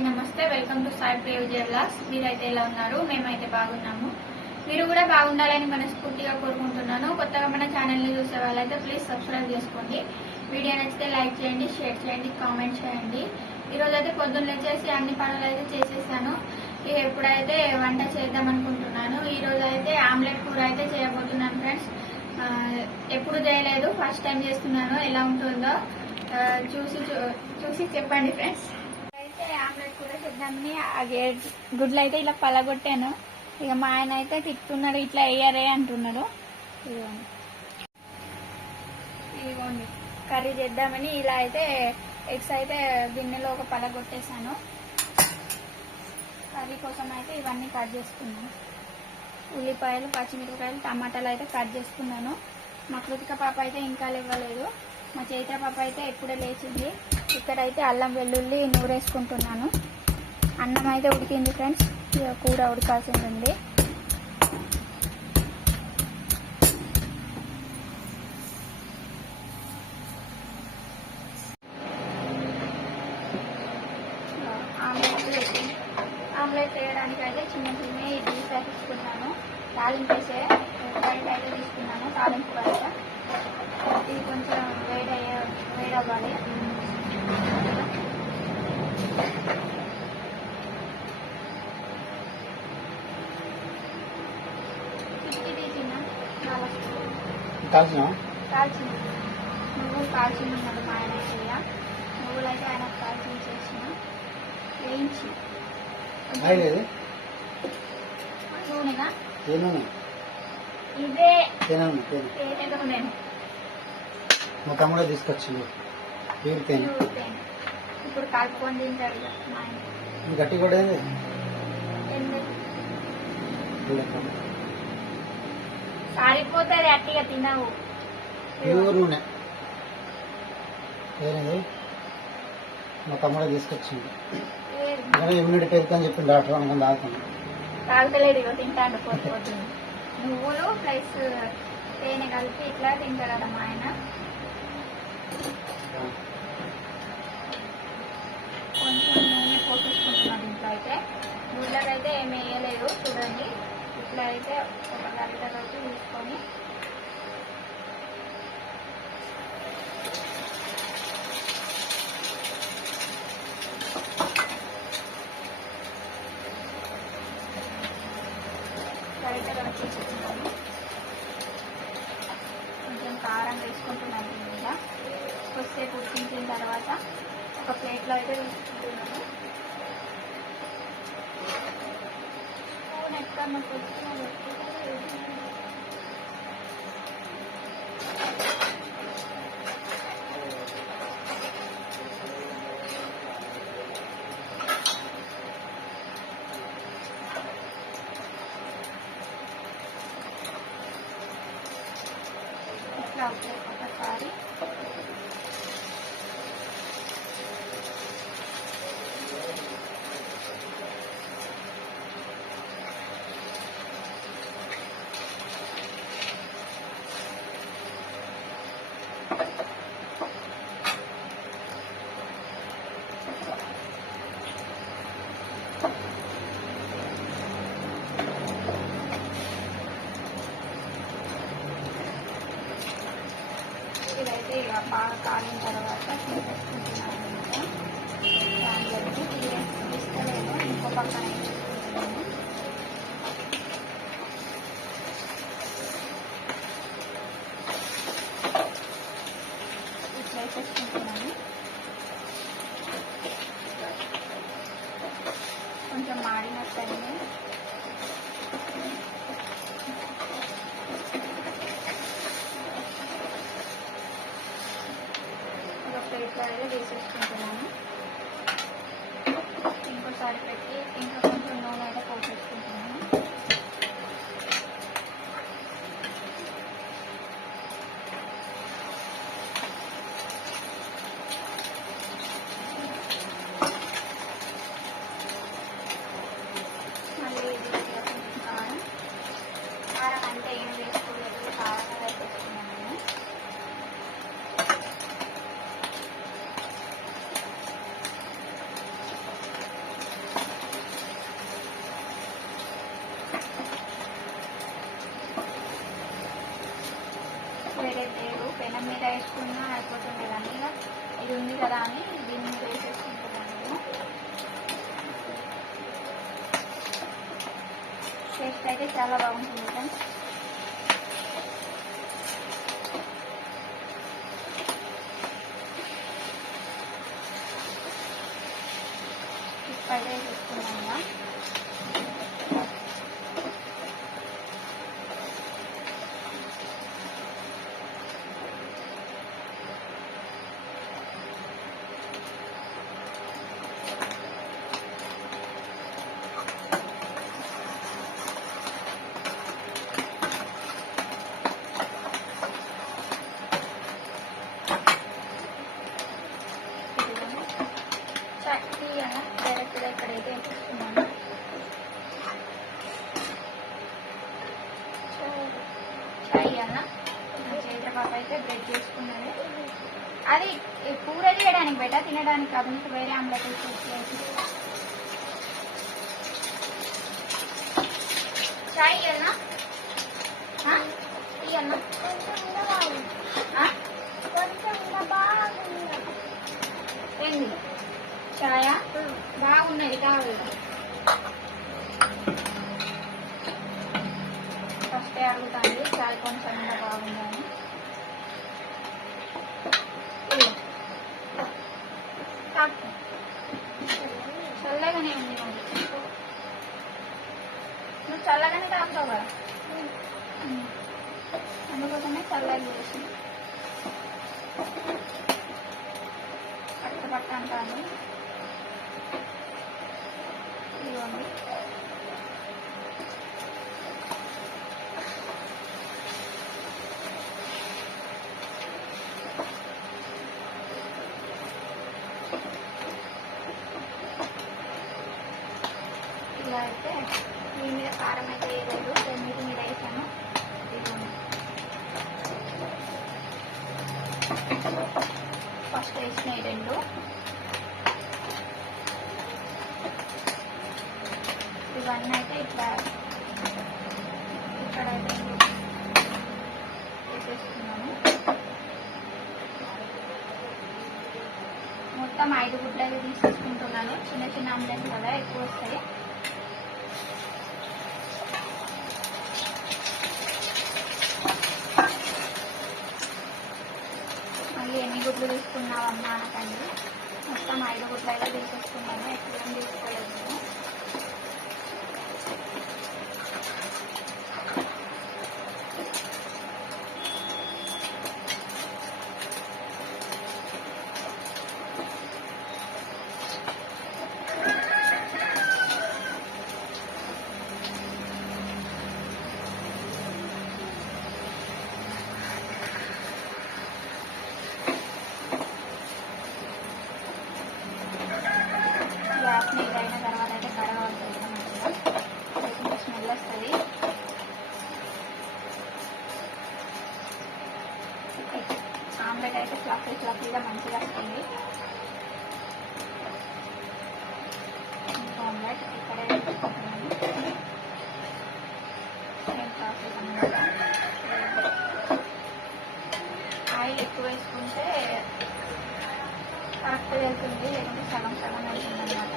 అందరికీ నమస్తే. Welcome to Sai Priya Vijaya vlogs. మీరైతే ఎలా ఉన్నారు? మేమైతే బాగున్నాము. మీరు కూడా బాగుండాలని మనస్ఫూర్తిగా కోరుకుంటున్నాను. కొత్తగా మన ఛానల్ ని చూసే వాళ్ళైతే ప్లీజ్ సబ్స్క్రైబ్ చేసుకోండి. వీడియో నచ్చితే లైక్ చేయండి, షేర్ చేయండి, కామెంట్ చేయండి. ఈరోజు అయితే పొద్దున్న లేచేసి అన్ని పనులు అయితే చేసేసాను. ఎప్పుడైతే వంట చేద్దాం అనుకుంటున్నాను. ఈరోజు అయితే ఆమ్లెట్ కూర అయితే చేయబోతున్నాను ఫ్రెండ్స్. ఎప్పుడు చేయలేదు, ఫస్ట్ టైం చేస్తున్నాను. ఎలా ఉంటుందో చూసి చెప్పండి ఫ్రెండ్స్. అయితే ఆమ్లెట్ కూర చేద్దామని గుడ్లు అయితే ఇలా పలగొట్టాను. ఇక మా ఆయన అయితే తిట్టున్నాడు, ఇట్లా వేయరే అంటున్నాడు. ఇదిగోండి కర్రీ చేద్దామని ఇలా అయితే ఎగ్స్ అయితే గిన్నెలో ఒక పలగొట్టేసాను. కర్రీ కోసం అయితే ఇవన్నీ కట్ చేసుకున్నాను. ఉల్లిపాయలు, పచ్చిమిరపకాయలు, టమాటాలు అయితే కట్ చేసుకున్నాను. మా కృతిక పాప అయితే ఇంకా లేవలేదు. మా చైత్ర పాప అయితే ఎప్పుడే లేచింది. ఇక్కడైతే అల్లం వెల్లుల్లి నూరేసుకుంటున్నాను. అన్నం అయితే ఉడికింది ఫ్రెండ్స్. ఇక కూర ఉడకాల్సింది ఉంది. ఆమ్లెట్ వేయడానికి అయితే చిన్న ఇడ్లీ తీసుకున్నాను. తాలింపు వేసే బయట అయితే తీసుకున్నాను. తాలింపు బయట ఇది కొంచెం వేడవ్వాలి. చిక్కి తీసిన కాల్చింది నువ్వులు కాల్చింది ఉన్నాడు మా ఆయన అయితే. నువ్వులు అయితే ఆయన కాల్చింది చేసిన వేయించి నూనెగా ఇదే నేను మా తమ్ముడు తీసుకొచ్చింది. ఇప్పుడు కలుపుకొని తింటాడు మా ఆయన. గట్టి కూడా సారిపోతుంది అట్టిగా తినవు. నూనె మా తమ్ముడు తీసుకొచ్చింది. ఇమ్యూనిటీ పెరుగుతుందని చెప్పి డాక్టర్ అనుకుని తాగుతలేడు. ఇగో తింటాడు పోతుంది. నువ్వులు ప్లస్ తేనె కలిపి ఇట్లా తింటాడు మా ఆయన. కొంచెం నూనె పోసేసుకుంటున్నాడు. ఇంట్లో అయితే గుడ్లకైతే ఏమి వేయలేదు. చూడండి ఇట్లా అయితే ఒక గరిటలోకి తీసుకొని గరిటలో తీసుకుంటాను. కొంచెం కారం వేసుకుంటున్నాను. మీద కొద్దిసేపు ఉడికించిన తర్వాత ఒక ప్లేట్లో అయితే తీసుకుంటున్నాను. స్పూన్ ఎక్కడ ఒకసారి ఇదైతే ఇక బాగా కాలిన తర్వాత తీసుకుంటున్నాను. ఇంకా దాంట్లోకి తీస్తలేను. ఇంకో పక్కన వేసుకుంటున్నాను. ఇట్లా వేసేసుకుంటున్నాను. కొంచెం మాడినట్టయింది. ప్లేట్లో అయితే వేసేసుకుంటున్నాను. ఇంకోసారి పెట్టి ఇంకా కొంచెం నూనె అయితే పోసేసుకుంటున్నాను. మళ్ళీ ఇది కొంచెం కారం అంటే ఏం వేసుకోలేదు. కారం వేసేసుకున్నాను నేను. వేసుకున్నా అయిపోతుంది కానీ ఇక ఇది ఉంది కదా అని దీని మీద వేసేసుకుంటున్నాను నేను. టేస్ట్ అయితే చాలా బాగుంటుంది ఫ్రెండ్స్. అయితే వేసుకున్నాను. డైరెక్ట్గా ఇక్కడైతే వేసుకున్నాను. చాయ్ అన్న చైత్ర పాప అయితే బ్రెడ్ చేసుకున్నది. అది కూర చేయడానికి బయట తినడానికి కాదు, మీకు వేరే ఆమ్లెట్ వేసి చాయ్ అన్న అన్న ఏంది చాయ బాగున్నది కాదు. ఫస్ట్ అడుగుతాండి చాయ్ కొంచెం ఇంకా బాగుందని. చల్లగానే ఉంది మరి, నువ్వు చల్లగానే తాగుతావు కదా, అందుకోసమే చల్లగా చేసి పట్ట అంటాను. ఇదిగోండి ఇలా అయితే దీని మీద కారం అయితే వేయలేదు, రెండింటి మీద వేసాను. ఫస్ట్ వేసినాయి రెండు, ఇవన్నీ అయితే ఇట్లా ఇక్కడ వేసేస్తున్నాను. మొత్తం 5 గుడ్లు తీసేసుకుంటున్నాను. చిన్న చిన్న ఆమ్లెట్ కదా ఎక్కువ వస్తాయి. మళ్ళీ ఎన్ని గుడ్లు తీసుకున్నావమ్మా అనకండి, మొత్తం 5 గుడ్లు అయితే తీసేసుకున్నాను, ఎక్కువ ఏం తీసుకోలేదు నేను. గ్యాస్ నీట్ అయిన తర్వాత అయితే కడగాల్సి వస్తుంది, స్మెల్ వస్తుంది. ఆమ్లెట్ అయితే ఫ్లఫీగా మంచిగా వస్తుంది. ఆమ్లెట్ ఇక్కడే వేసుకుంటున్నాను. ప్రాసెస్ అన్నమాట. ఆయిల్ ఎక్కువ వేసుకుంటే కరెక్ట్ వెళ్తుంది, లేకుంటే సగం సగం వెళ్తుంది అన్నమాట.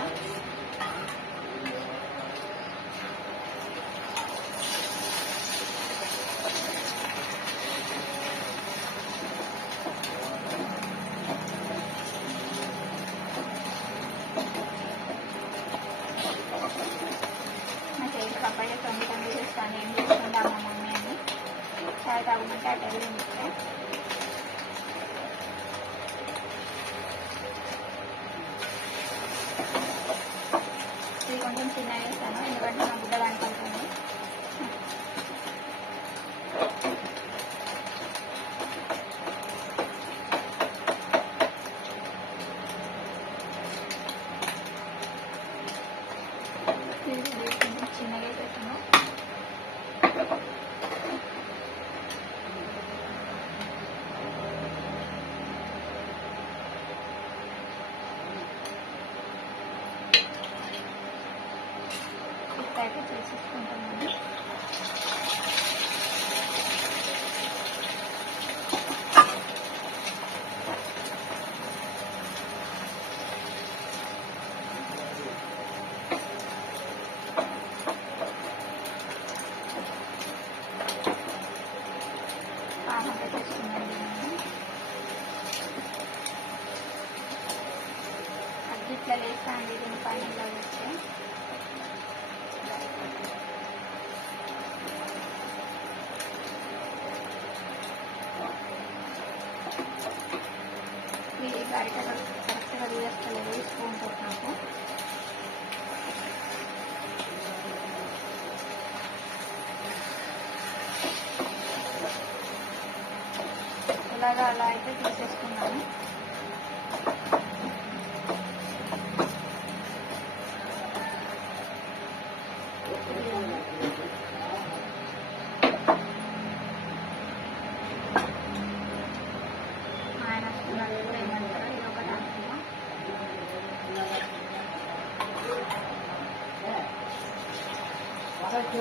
మా చేతి పప్పాయ తొందరగా చేస్తాను, ఏం చేసుకుంటా మా మమ్మీ అని. చాయ్ తాగమంటే అటు వెళ్ళింది. ఇది కొంచెం చిన్నగా వేస్తాను, ఎందుకంటే నా గుడ్డలు అనుకుంటుంది. కొంచెం చిన్నగా వేసేసాను. అయితే చేసేసుకుంటున్నాను. స్టాండ్ దీని పైన ఇలా పెడితే ఇది కరెక్ట్గా తీయస్తలేదు స్పూన్ తోటి నాకు. ఇలాగా అలా అయితే తీసేసుకున్నాను. ఆయన వస్తున్నారు, ఎప్పుడు ఏమంటారు, ఇది ఒకటి అనుకున్నా. ఇదిగోండి.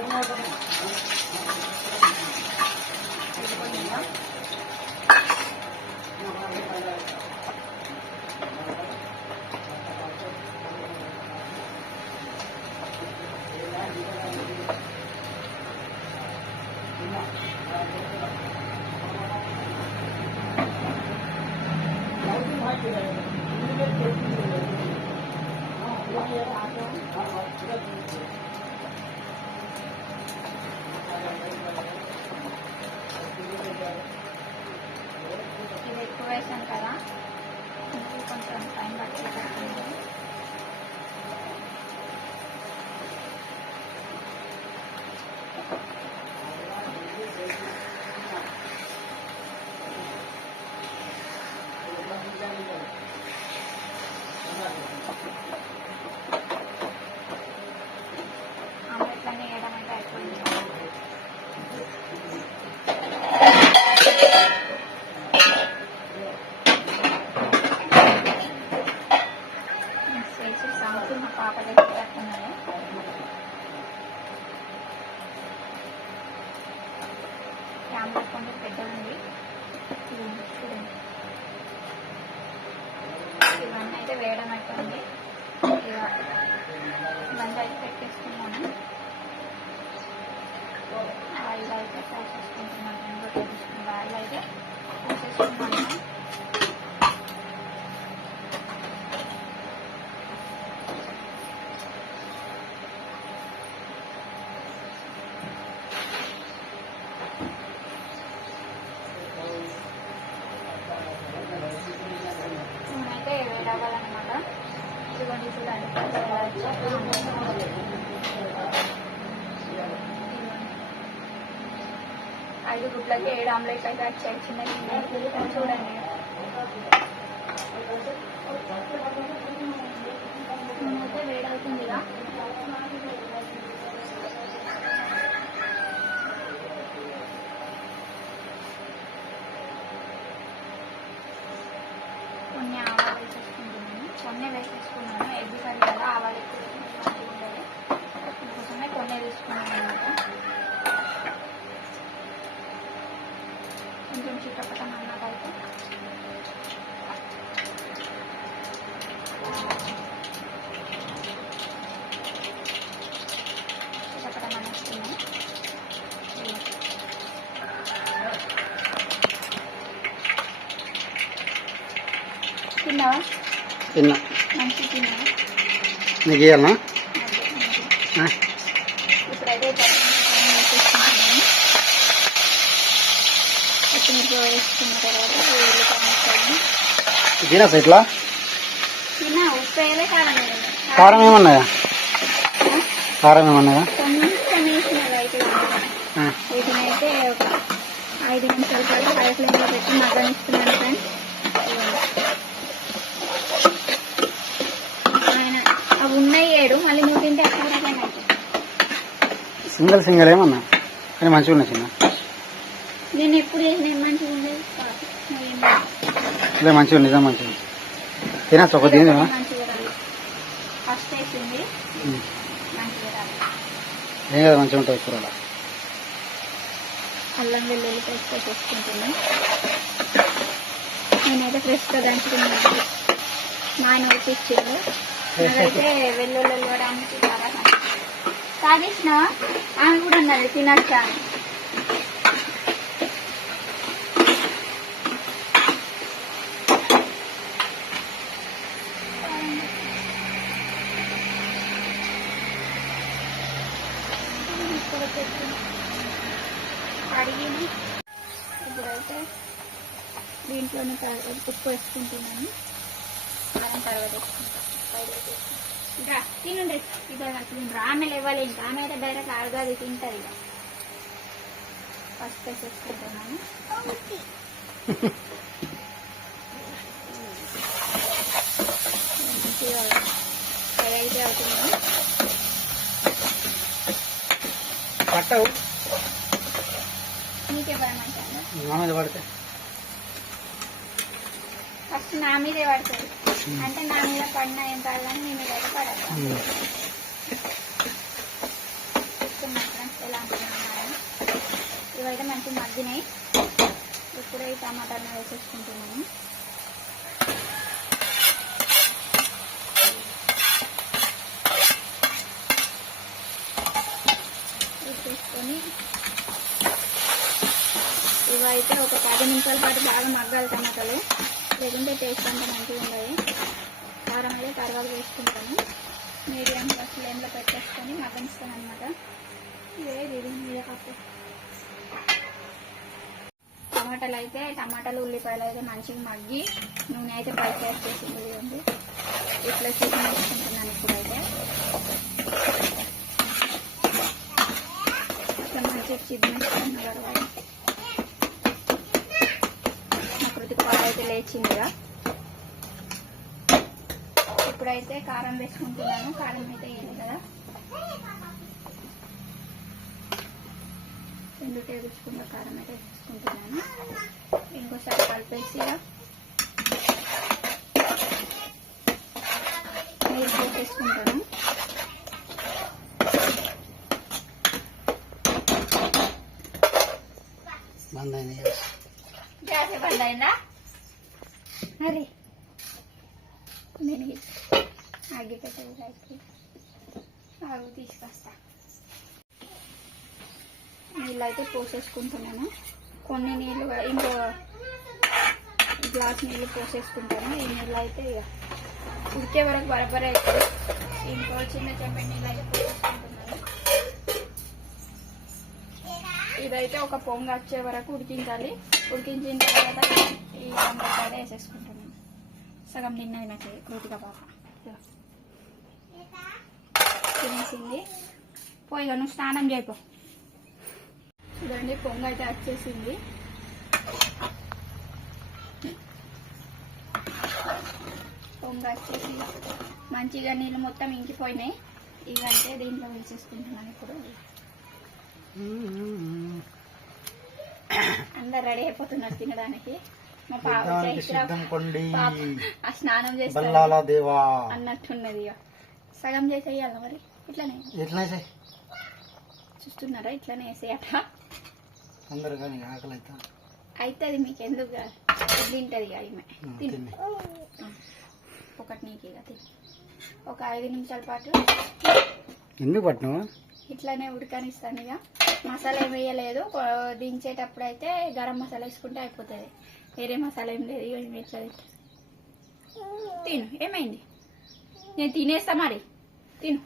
ఇది ఎక్కువ వేసాను కదా, ఇందులో కొంచెం టైం పట్టేటట్టుంది. ఆమ్లెట్లన్నీ వేయడం అయితే అయిపోయింది. చేసి సాంగ్స్ మా పాప దగ్గర పెడుతున్నాను. ఆమ్లెట్ కొంచెం పెద్దగా ఉంది. చూడండి, ఇవన్నీ అయితే వేయడం అయిపోయింది. ఇవన్నీ అయితే పెట్టేసుకున్నాను. ఆయిల్ అయితే పోసేసుకుంటున్నాను. 2 టేబుల్ స్పూన్ల ఆయిల్ అయితే పోసేసుకున్నాను. నూనె అయితే వేడవ్వాలన్నమాట. ఇదిగోండి చూడండి, ఐదు గుడ్లకి 7 ఆమ్లెట్ అయితే వచ్చాయి. చిన్న చిన్న చూడండి. నూనె అయితే వేడవుతుందిగా. కొన్ని ఆవాలు వేసేసుకుంటున్నాను. కొన్ని వేసేసుకున్నాను. ఎగ్ కర్రీ కదా, ఆవాలు ఎక్కువ మంచిగా ఉండదు. అందుకోసమే కొన్ని వేసుకున్నాను అనమాట. కొంచెం చిట్టపటం అన్నదైతే చిట్టపటం అనేస్తున్నాయి. తిన్నావా? తిన్నా. మంచి తిన్నావా? నీకు ఇవ్వాలనా? ఇప్పుడైతే వేసేసుకుంటున్నాను. పచ్చిమిరపకాయ వేసుకున్న తర్వాత తినా ఇట్లా తిన్నా. ఉప్పు వేయాలి, కారం వేయాలి. కారం ఏమన్నాయా? కారం ఏమన్నాయా? కొంచెం వేసిన లైట్ వీటిని అయితే ఒక 5 నిమిషాల పాటు హై ఫ్లేమ్లో పెట్టి మగ్గనిస్తున్నాను ఫ్రెండ్స్. ఆయన అవి ఉన్నాయి 7, మళ్ళీ 3 తింటే ఎక్కువ. సింగల్ ఏమన్నా కానీ మంచిగా ఉన్నాయి చిన్న. నేను ఎప్పుడు చేసిన మంచిగా ఉండేది కాదు. ఇలా మంచిగా నిజం మంచిగా తినచ్చు. ఒక దీని మంచిగా రాదు. ఫస్ట్ వేసింది మంచిగా రాదు. ఏం కదా మంచిగా ఉంటుంది కూరలో. అల్లం వెల్లుల్లి పేస్ట్ వేసుకుంటున్నాను. నేనైతే ఫ్రెష్గా దంచుకున్నాను. మా ఆయన ఊపిచ్చిండు. నాకైతే వెల్లుల్లి ఇవ్వడానికి చాలా తాగేసిన ఆమె కూడా ఉన్నది తినచ్చా అని. ఆరబెట్టేసి కడిగి ఇప్పుడైతే దీంట్లోనే ఉప్పు వేసుకుంటున్నాను. కారం తర్వాత వేసుకుంటాను. ఇంకా తినండి ఇద్దరు తింటారు. ఆమె ఇవ్వాలి, ఇంకా ఆమె అయితే డైరెక్ట్ అడగదు, తింటారు. ఇక ఫస్ట్ వేసేసుకుంటున్నాను. మంచిగా ఫ్రై అయితే అవుతుంది. పట్టవు నీకే పడమంటాను. నా మీద పడితే ఫస్ట్ నా మీదే పడుతుంది. అంటే నా మీద పడినా ఏం కాదని మీ మీద అయితే పడదు. చూస్తున్నప్పుడు ఎలా అంటున్నాను. ఇవైతే మంచిగా మగ్గినాయి. ఇప్పుడే ఈ టమాటాను వేసేసుకుంటున్నాను. వేసేసుకొని ఇవైతే ఒక 10 నిమిషాల పాటు బాగా మగ్గాలి టమాటాలు, లేకుంటే టేస్ట్ అంతా మంచిగా ఉండదు. కారం అయితే తర్వాత వేసుకుంటాను. మీడియం ఫ్లేమ్లో పెట్టేసుకొని మగ్గనిస్తాను అనమాట. ఇది మీద కప్పు టమాటాలు ఉల్లిపాయలు అయితే మంచిగా మగ్గి నూనె అయితే బయట వేసేసింది ఉంది. ఇట్లా చికెన్ వేసుకుంటున్నాను. ఇప్పుడైతే ఇట్లా మంచిగా చికెన్ వేసుకున్న తర్వాత ప్రతి పాలు అయితే లేచిందిగా. ఇప్పుడైతే కారం వేసుకుంటున్నాను. కారం అయితే వేయాలి కదా. 2 టేబుల్ స్పూన్ల కారం అయితే వేసుకుంటున్నాను. ఇంకోసారి కలిపేసి నీరు పోసేసుకుంటాను. బంద్ అయింది. గ్యాస్ బంద్ అయిందా? అరే నేను ఆగి పెట్టేది ఆగు తీసుకొస్తా. నీళ్ళు అయితే పోసేసుకుంటున్నాను. కొన్ని నీళ్ళు ఇంకో గ్లాస్ నీళ్ళు పోసేసుకుంటాను. ఈ నీళ్ళు అయితే ఇక ఉడికే వరకు బరబర అవుతుంది. ఇంకో చిన్న చెంబడి నీళ్ళు అయితే పోసేసుకుంటున్నాను. ఇదైతే ఒక పొంగ వచ్చే వరకు ఉడికించాలి. ఉడికించిన తర్వాత ఈ టమాటా వేసేసుకుంటున్నాను. సగం తిన్నది నాకు కృతిక పాప తినేసింది. పోయిగా నువ్వు స్నానం చేయపో. చూడండి పొంగ అయితే వచ్చేసింది. పొంగ వచ్చేసి మంచిగా నీళ్ళు మొత్తం ఇంకిపోయినాయి. ఇవంటే దీంట్లో వేసేసుకుంటున్నాను. ఇప్పుడు అందరు రెడీ అయిపోతున్నారు తినడానికి. మా పాప ఆ స్నానం చేస్తారు అన్నట్టున్నది. సగం చేసేయాలి మరి. ఇట్లానే చూస్తున్నారా? ఇట్లానే వేసేయట. అవుతుంది మీకు ఎందుకు తింటది ఒకటి నీకు ఇక తిని ఒక 5 నిమిషాల పాటు ఎందుకు పట్టినా ఇట్లానే ఉడకనిస్తాను. ఇక మసాలా ఏం వేయలేదు. దించేటప్పుడు అయితే గరం మసాలా వేసుకుంటే అయిపోతుంది. వేరే మసాలా ఏం లేదు. ఇక ఎట్లా తిను. ఏమైంది? నేను తినేస్తా మరి. తిను.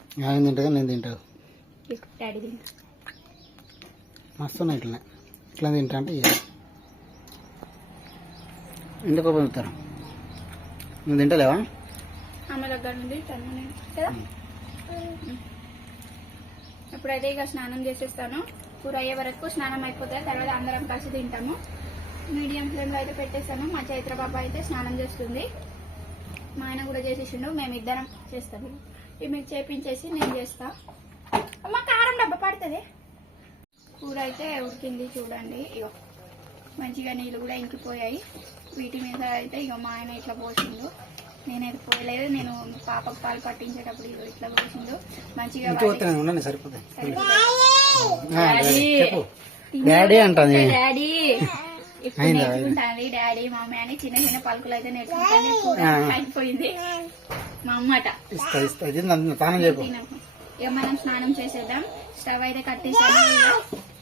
తింటా నేను తింటా. డాడీ తింటా. మస్తు ఇట్లా ఇట్లా తింటా అంటే ఎందుకు పొందుతారు? నువ్వు తింటలేవా? ఆమె దగ్గర నుండి కదా. ఇప్పుడైతే ఇక స్నానం చేసేస్తాను. కూర అయ్యే వరకు స్నానం అయిపోతుంది. తర్వాత అందరం కలిసి తింటాము. మీడియం ఫ్లేమ్లో అయితే పెట్టేస్తాను. మా చైత్ర పాప అయితే స్నానం చేస్తుంది. మా ఆయన కూడా చేసేసిండు. మేమిద్దరం చేస్తాము. ఇవి మీకు చేపించేసి నేను చేస్తా. అమ్మ కారం డబ్బా పడుతుంది. కూర అయితే ఉడికింది చూడండి. ఇగో మంచిగా నీళ్ళు కూడా ఇంకిపోయాయి. వీటి మీద అయితే ఇక మా ఆయన ఇట్లా పోసిండు. నేనైతే పోయలేదు. నేను పాపకు పాలు పట్టించేటప్పుడు ఇట్లా పోసిండు మంచిగా. డాడీ అంటుంది. డాడీ ఇప్పుడు నేర్చుకుంటాను. డాడీ మమ్మీ అని చిన్న చిన్న పలుకులు అయితే నేర్చుకుంటాను. అయిపోయింది మా అమ్మట. ఇక మనం స్నానం చేసేద్దాం. స్టవ్ అయితే కట్టేసాను.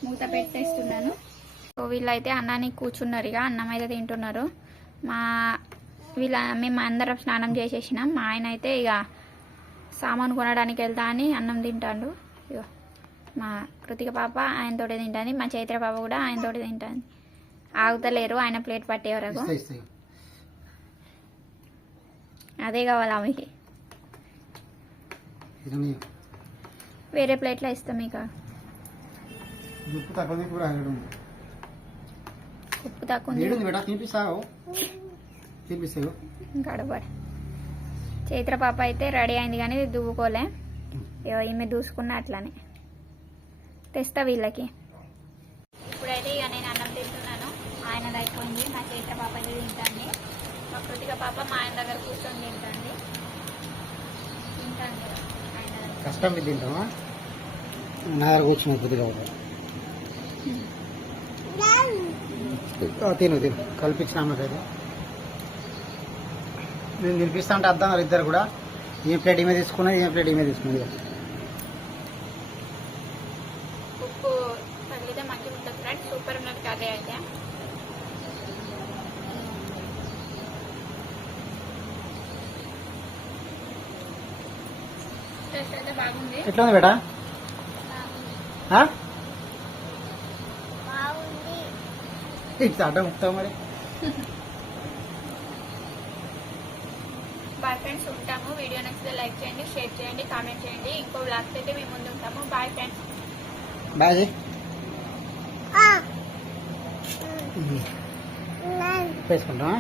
మూత పెట్టేస్తున్నాను. వీళ్ళైతే అన్నానికి కూర్చున్నారు. ఇక అన్నం అయితే తింటున్నారు. మేము అందరం స్నానం చేసేసినాం. మా ఆయన అయితే ఇక సామాను కొనడానికి వెళ్తా అని అన్నం తింటాడు. ఇక మా కృతిక పాప ఆయనతోటి తింటుంది, మా చైత్ర పాప కూడా ఆయనతోటి తింటుంది. ఆగుతలేరు ఆయన ప్లేట్ పట్టే వరకు. ఇస్తాయి ఇస్తాయి. అదే కావాలి ఆమెకి. ఇదని వేరే ప్లేట్లో ఇస్తాం ఇక. ఉప్పు తక్కువ మీకు కూడా ఆగడం ఉంది. ఉప్పు తక్కువ ఉంది. ఏడుంది బేటా, తినిపిస్తావు తినిపిస్తావు. గడబడ. చైత్ర పాప అయితే రెడీ అయింది కానీ దువ్వుకోలే. ఈమె దూసుకున్న అట్లానే తెస్తా వీళ్ళకి. ఇప్పుడైతే ఇక నేను అన్నం తింటున్నాను. ఆయనది అయిపోయింది, మా చైత్ర పాప అయితే తింటాండి. మా కృతిక పాప మా ఆయన దగ్గర కూర్చొని తింటాండి. తింటాను ఆయన దగ్గర. కష్టం మీద తింటావా? నా దగ్గర కూర్చున్నావు కొద్దిగా ఒకటి. తిను తిను కల్పించిన అమ్మకైతే నేను తినిపిస్తా అంటే అర్థం కాదు. ఇద్దరు కూడా ఏం ప్లేట్ ఏమే తీసుకున్నది, ఏం ప్లేట్ ఏమే తీసుకున్నది. ఉప్పు తగిలితే మంచిగా ఉంటుంది ఫ్రెండ్స్. సూపర్ ఉన్నది కర్రీ అయితే. టేస్ట్ అయితే బాగుంది. ఎట్లా ఉంది బేటా? చాట ముక్తావు మరి. బాయ్ ఫ్రెండ్స్, ఉంటాము. వీడియో నచ్చితే లైక్ చేయండి, షేర్ చేయండి, కామెంట్ చేయండి. ఇంకో బ్లాగ్స్ అయితే మేము ముందు ఉంటాము. Bye friends. బాయ్ వేసుకుంటావా?